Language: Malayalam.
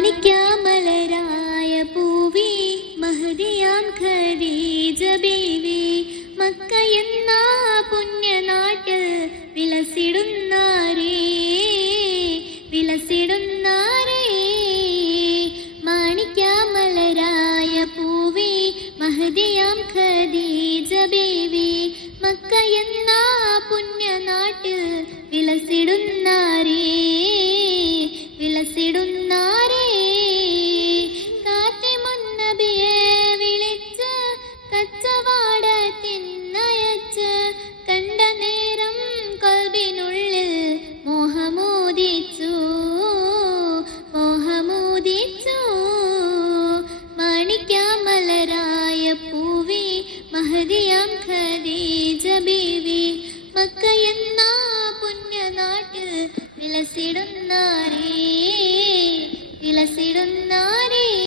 മാണിക്യമലരായ പൂവി മഹദിയാം ഖദീജ ബീവി മക്ക എന്ന പുണ്യനാട്ടിൽ വിലസിടുന്നാരേ മാണിക്യമലരായ പൂവി മഹദിയാം ഖദീജ ബീവി മക്ക എന്ന പുണ്യനാട്ടിൽ വിലസിടുന്നാരേ കാത്തിമുന്നബിയെ വിളിച്ച് കച്ചവാടത്തിനയച്ച് കണ്ട നേരം കൽബിനുള്ളിൽ മോഹമോദിച്ചു മാണിക്യമലരായ പൂവി മഹദിയാം ഖദീജ ബീവി മക്ക എന്ന പുണ്യനാട്ടിൽ വിലസിടുന്നാരേ